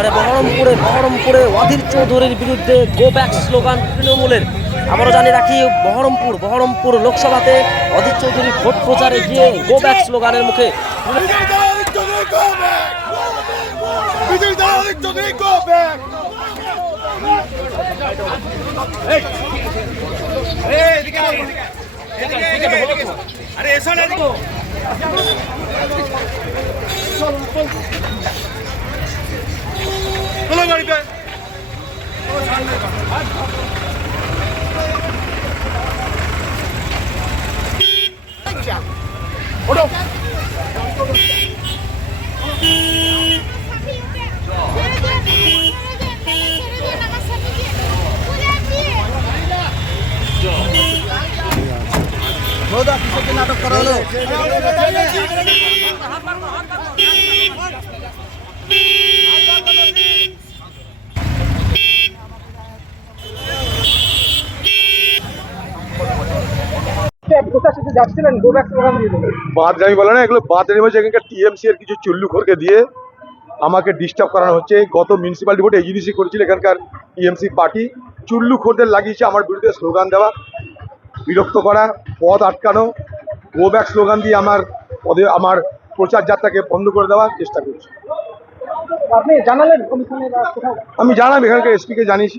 এবারে বহরমপুরে বহরমপুরে অধীর চৌধুরীর বিরুদ্ধে গো ব্যাক স্লোগান তৃণমূলের। আমরা জানি রাখি, বহরমপুর বহরমপুর লোকসভাতে অধীর চৌধুরী ভোট প্রচারে গিয়ে গো ব্যাক স্লোগানের মুখে। Vijay Chaudhary, go back! Vijay Dalik Chaudhary, go back! চলো গাড়িতে বাদরামি বলে না এগুলো বাদরামি হচ্ছে এখানকার টিএমসি এর কিছু চুল্লুখোরকে দিয়ে। আমাকে ডিস্টার্ব করানো হচ্ছে। গত মিউনিসিপ্যালিটি ভোটে এজিডিসি করেছিল এখানকার টিএমসি পার্টি চুল্লুখোরদের লাগিয়েছে আমার বিরুদ্ধে স্লোগান দেওয়া। বিরক্ত করা পথ আটকানো গো ব্যাক স্লোগান দিয়ে আমার পদে আমার প্রচার যাত্রাকে বন্ধ করে দেওয়ার চেষ্টা করছে। আপনি জানালেন আমি জানাব এখানকার এসপিকে জানিয়েছি।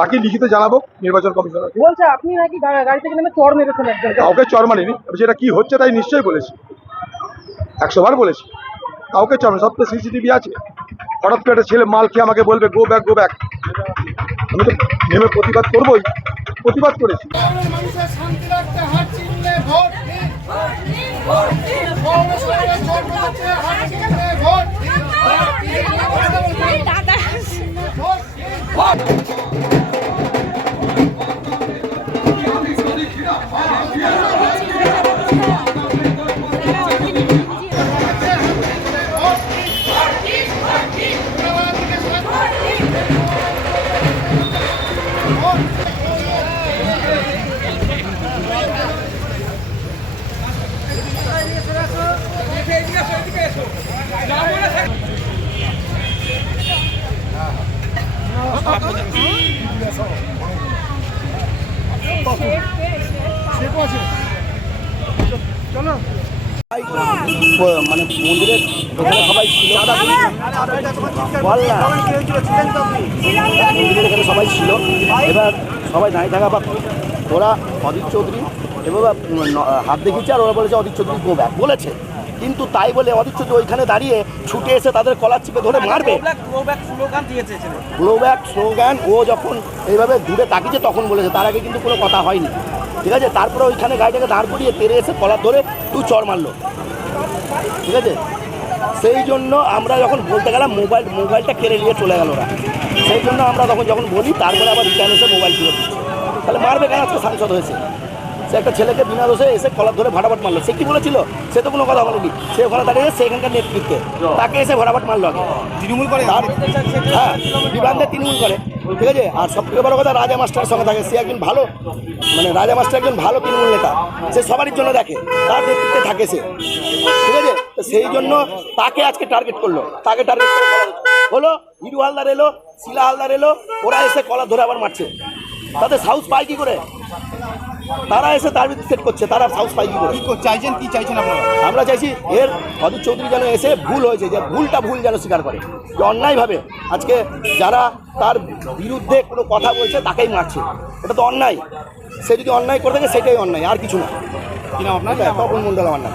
বাকি লিখিত জানাব নির্বাচন কমিশনার বলছে আপনি নাকি গাড়ি থেকে নেমে চড় মেরেছেন একজন কাউকে চর সেটা কি হচ্ছে তাই নিশ্চয়ই বলেছি একশো বার বলেছি কাউকে চর মানি সব তো সিসিটিভি আছে হঠাৎ করে একটা ছেলে মাল খেয়ে আমাকে বলবে গো ব্যাক গো ব্যাক আমি তো নেমে প্রতিবাদ করবোই প্রতিবাদ করেছি মানুষের মানে মন্দিরের সবাই ছিল। মন্দিরের এখানে সবাই ছিল। এবার সবাই দাঁড়িয়ে থাকা বা ওরা অদিত চৌধুরী এবার হাত দেখিয়েছে আর ওরা বলেছে অদিত চৌধুরী গো ব্যাক বলেছে। কিন্তু তাই বলে অদিত চৌধুরী ওইখানে দাঁড়িয়ে ছুটে এসে তাদের কলার চিপে ধরে মারবে। গ্লো ব্যাক স্লোগান ও যখন এইভাবে দূরে তাকিয়েছে তখন বলেছে তার আগে কিন্তু কোনো কথা হয়নি। ঠিক আছে? তারপরে ওইখানে গাড়িটাকে দাঁড় করিয়ে তেরে এসে কলার ধরে তুই চর মারলো। ঠিক আছে? সেই জন্য আমরা যখন বলতে গেলাম মোবাইল মোবাইলটা কেড়ে নিয়ে চলে গেল ওরা। সেই জন্য আমরা তখন যখন বলি তারপরে আবার রিটার্ন এসে মোবাইল ফিরে তাহলে মারবে কেন? আজকে সাংসদ হয়েছে। সে একটা ছেলেকে বিনা দোষে এসে কলার ধরে ভাড়াবাট মারলো। সে কি বলেছিল? সে তো কোনো কথা বলেনি। সে ওখানে দাঁড়িয়ে সে এখানকার নেতৃত্বে তাকে এসে ভাড়াবাট মারলো আগে। তৃণমূল করে হ্যাঁ বিভ্রান্তে তৃণমূল করে। ঠিক আছে? আর সব থেকে বড় কথা রাজা মাস্টারের সঙ্গে থাকে। সে একজন ভালো মানে রাজা মাস্টার একজন ভালো তৃণমূল নেতা। সে সবারই জন্য দেখে। তার নেতৃত্বে থাকে সে। ঠিক আছে? তো সেই জন্য তাকে আজকে টার্গেট করল। তাকে টার্গেট করে হলো হিরু হালদার এলো শিলা হালদার এলো ওরা এসে কলা ধরে আবার মারছে। তাতে সাউথ পায় কি করে? তারা এসে তার সেট করছে তারা সাউথ পাই কি করে? চাইছেন কি চাইছেন আপনারা? আমরা চাইছি এর অদূর চৌধুরী যেন এসে ভুল হয়েছে যে ভুলটা ভুল যেন স্বীকার করে। যে অন্যায়ভাবে আজকে যারা তার বিরুদ্ধে কোনো কথা বলছে তাকেই মারছে। এটা তো অন্যায়। সে যদি অন্যায় করে থাকে সেটাই অন্যায় আর কিছু না। কিনা আপনার? তপন মন্ডল আমার নাম।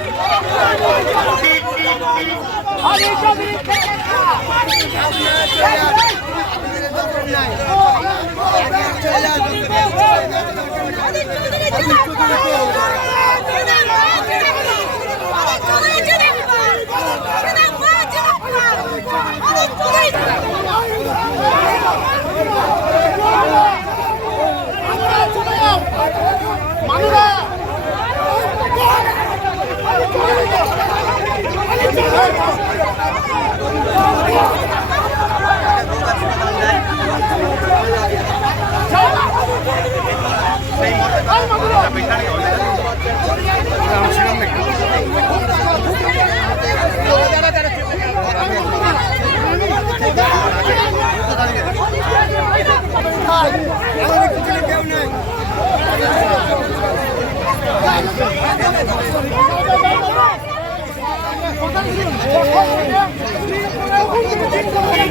সে পালাবে। এই